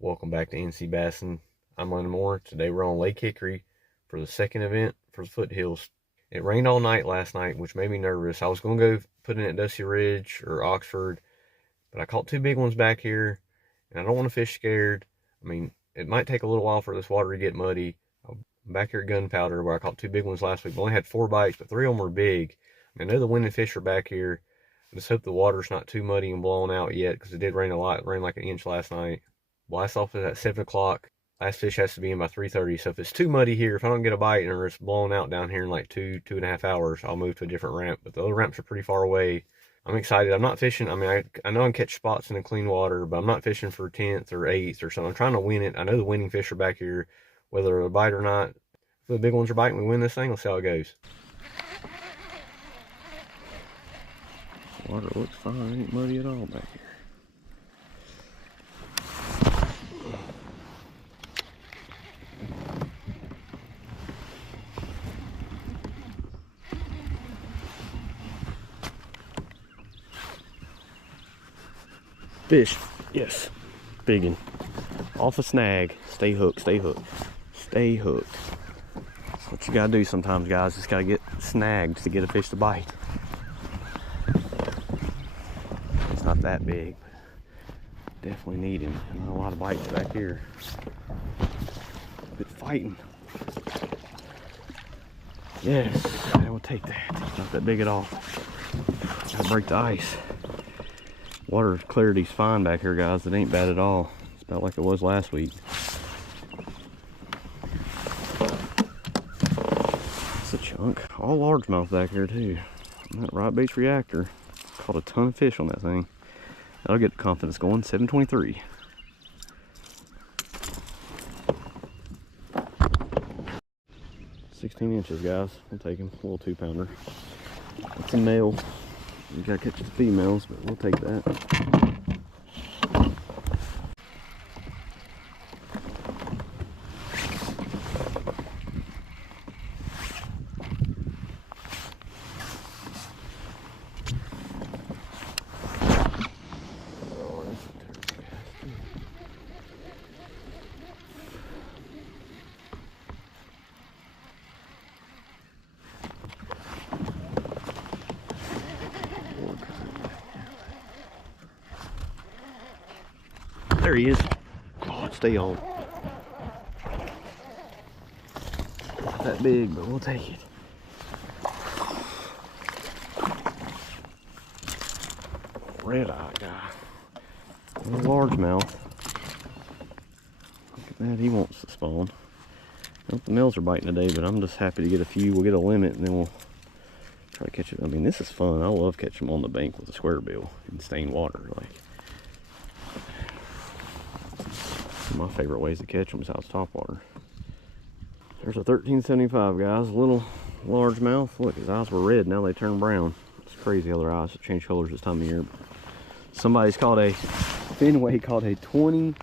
Welcome back to NC Bassin. I'm Lennon Moore. Today we're on Lake Hickory for the second event for the Foothills. It rained all night last night, which made me nervous. I was going to go put in at Dusty Ridge or Oxford, but I caught two big ones back here, and I don't want to fish scared. I mean, it might take a little while for this water to get muddy. I'm back here at Gunpowder where I caught two big ones last week. I only had 4 bites, but 3 of them were big. I know the winning fish are back here. I just hope the water's not too muddy and blown out yet, because it did rain a lot. It rained like an inch last night. Blast off is at 7 o'clock. Last fish has to be in by 3:30. So if it's too muddy here, if I don't get a bite and it's blown out down here in like 2.5 hours, I'll move to a different ramp. But the other ramps are pretty far away. I'm excited. I'm not fishing. I mean, I know I can catch spots in the clean water, but I'm not fishing for 10th or 8th or something. I'm trying to win it. I know the winning fish are back here, whether they bite or not. If the big ones are biting, we win this thing. Let's see how it goes. Water looks fine. It ain't muddy at all back here. Fish, yes, biggin. Off a snag. Stay hooked, stay hooked, stay hooked. That's what you gotta do sometimes, guys. Just gotta get snagged to get a fish to bite. It's not that big, but definitely need him. And a lot of bites back here. Good fighting. Yes, I will take that. It's not that big at all. Gotta break the ice. Water clarity's fine back here, guys. It ain't bad at all. It's about like it was last week. It's a chunk. All largemouth back here too. And that right bait's reactor. Caught a ton of fish on that thing. That'll get the confidence going. 723. $16 guys. We'll take him. A little 2-pounder. It's a male. You gotta catch the females, but we'll take that. There he is. Oh, stay on. Not that big, but we'll take it. Red eye guy. A largemouth. Look at that, he wants to spawn. Well, the males are biting today, but I'm just happy to get a few. We'll get a limit and then we'll try to catch it. I mean, this is fun. I love catching them on the bank with a square bill in stained water. Like, my favorite ways to catch them is out of top water. There's a 1375, guys. A little largemouth. Look, his eyes were red. Now they turn brown. It's crazy how their eyes change colors this time of year. Somebody's caught a Fenway caught a 20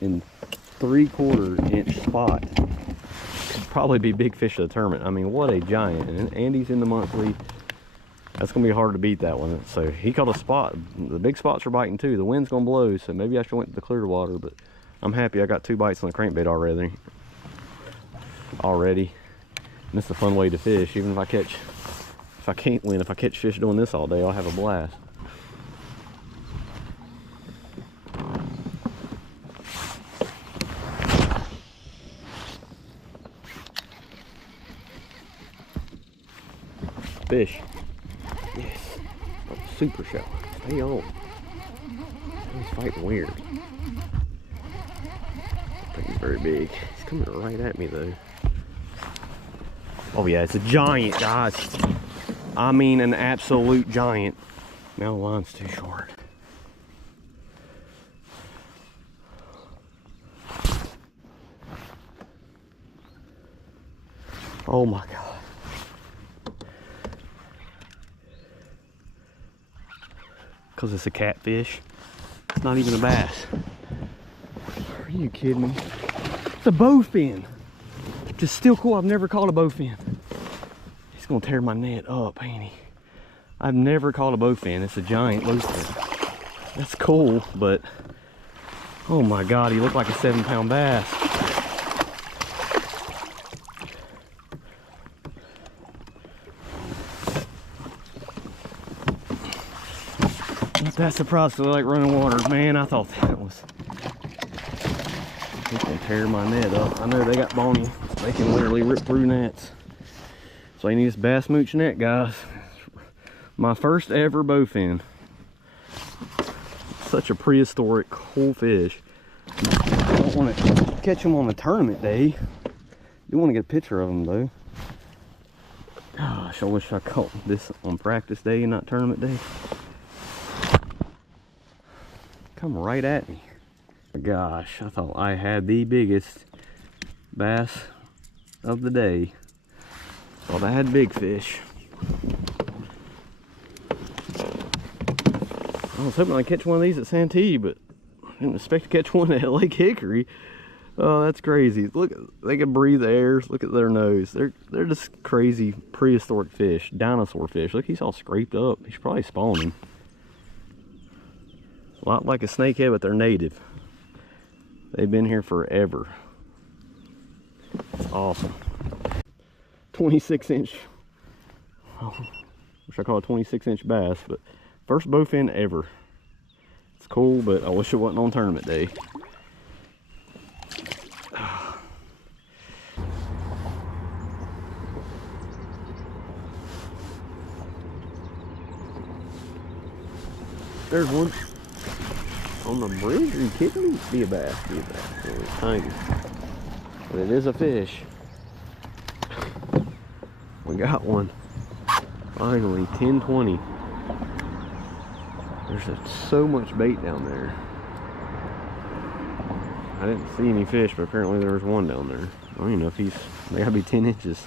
3/4 inch spot. Could probably be big fish of the tournament. I mean, what a giant. And Andy's in the monthly. That's gonna be hard to beat that one. So he caught a spot. The big spots are biting too. The wind's gonna blow, so maybe I should went to the clear water, but I'm happy I got 2 bites on the crankbait already. And it's a fun way to fish. Even if I can't win, if I catch fish doing this all day, I'll have a blast. Fish. Yes. Oh, super shallow. Stay on. He's fighting weird. He's very big. He's coming right at me though. Oh yeah, it's a giant, guys. I mean an absolute giant. Now the line's too short. Oh my God. Because it's a catfish. It's not even a bass. Are you kidding me? It's a bowfin. Just still cool. I've never caught a bowfin. He's gonna tear my net up, ain't he? I've never caught a bowfin. It's a giant bowfin. That's cool, but Oh my God, he looked like a 7-pound bass. Not that surprised to like running water. Man, I thought that was... He can tear my net up. I know they got bony. They can literally rip through nets. So I need this bass mooch net, guys. My first ever bowfin. Such a prehistoric, cool fish. I don't want to catch them on the tournament day. Do want to get a picture of them though. Gosh, I wish I caught this on practice day and not tournament day. Come right at me. Gosh, I thought I had the biggest bass of the day. Thought I had big fish. I was hoping I'd catch one of these at Santee, but I didn't expect to catch one at Lake Hickory. Oh, that's crazy. Look, they can breathe air. Look at their nose. They're just crazy prehistoric fish, dinosaur fish. Look, he's all scraped up. He's probably spawning. A lot like a snakehead, but they're native. They've been here forever. It's awesome. 26-inch. Oh, wish I call it a 26-inch bass, but first bowfin ever. It's cool, but I wish it wasn't on tournament day. There's one on the bridge. Are you kidding me? Be a bass. Be a bass. It's tiny, but it is a fish. We got one. Finally, 10-20. There's so much bait down there. I didn't see any fish, but apparently there was one down there. I don't even know if they gotta be 10 inches.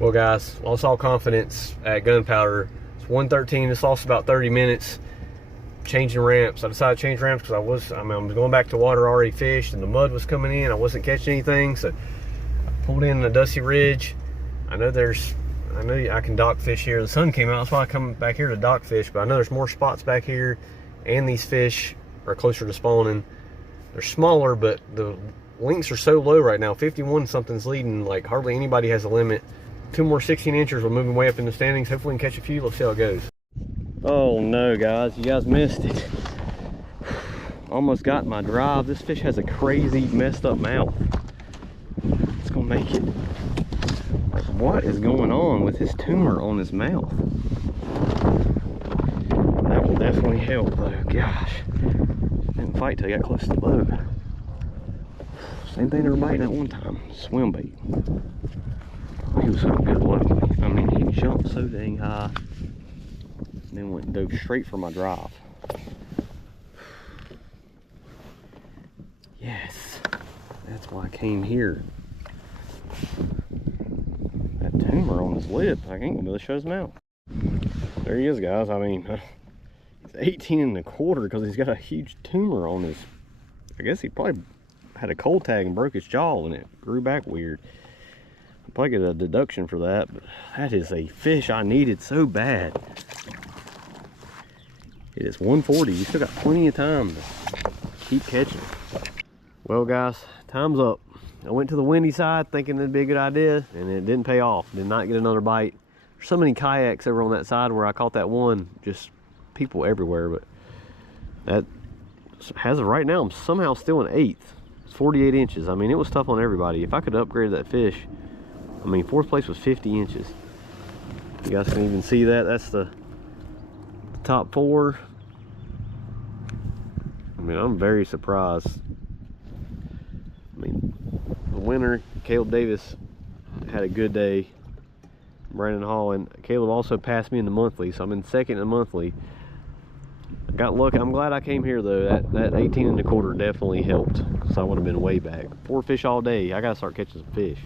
Well guys, lost all confidence at gunpowder. It's 1:13, just lost about 30 minutes changing ramps. I decided to change ramps because I was going back to water already fished and the mud was coming in. I wasn't catching anything, so I pulled in the Dusty Ridge. I know I can dock fish here. The sun came out, that's why I come back here to dock fish, but I know there's more spots back here, and these fish are closer to spawning. They're smaller, but the links are so low right now. 51 something's leading, like hardly anybody has a limit. 2 more 16 inchers. We're moving way up in the standings. Hopefully we can catch a few. Let's see how it goes. Oh no, guys, you guys missed it. Almost got my drive. This fish has a crazy messed up mouth. It's gonna make it. Like, what is going on with his tumor on his mouth? That will definitely help though. Gosh, didn't fight till he got close to the boat. Same thing they were biting at one time. Swim bait. He was so good looking. I mean, he jumped so dang high and then dove straight for my drive. Yes, that's why I came here. That tumor on his lip, I ain't gonna be able to show his mouth. There he is, guys. I mean, he's 18 1/4 because he's got a huge tumor on his. I guess he probably had a cold tag and broke his jaw and it grew back weird. I'll probably get a deduction for that, but that is a fish I needed so bad. It is 1:40. You still got plenty of time to keep catching. Well, guys, time's up. I went to the windy side thinking it'd be a good idea, and it didn't pay off. Did not get another bite. There's so many kayaks over on that side where I caught that one. Just people everywhere, but that, as of right now, I'm somehow still in 8th. It's 48 inches. I mean, it was tough on everybody. If I could upgrade that fish, I mean, 4th place was 50 inches. You guys can even see that. That's the top 4. I mean, I'm very surprised. I mean, the winner, Caleb Davis, had a good day. Brandon Hall, and Caleb also passed me in the monthly, so I'm in 2nd in the monthly. I got lucky. I'm glad I came here though. That 18 1/4 definitely helped, because I would have been way back. 4 fish all day. I gotta start catching some fish.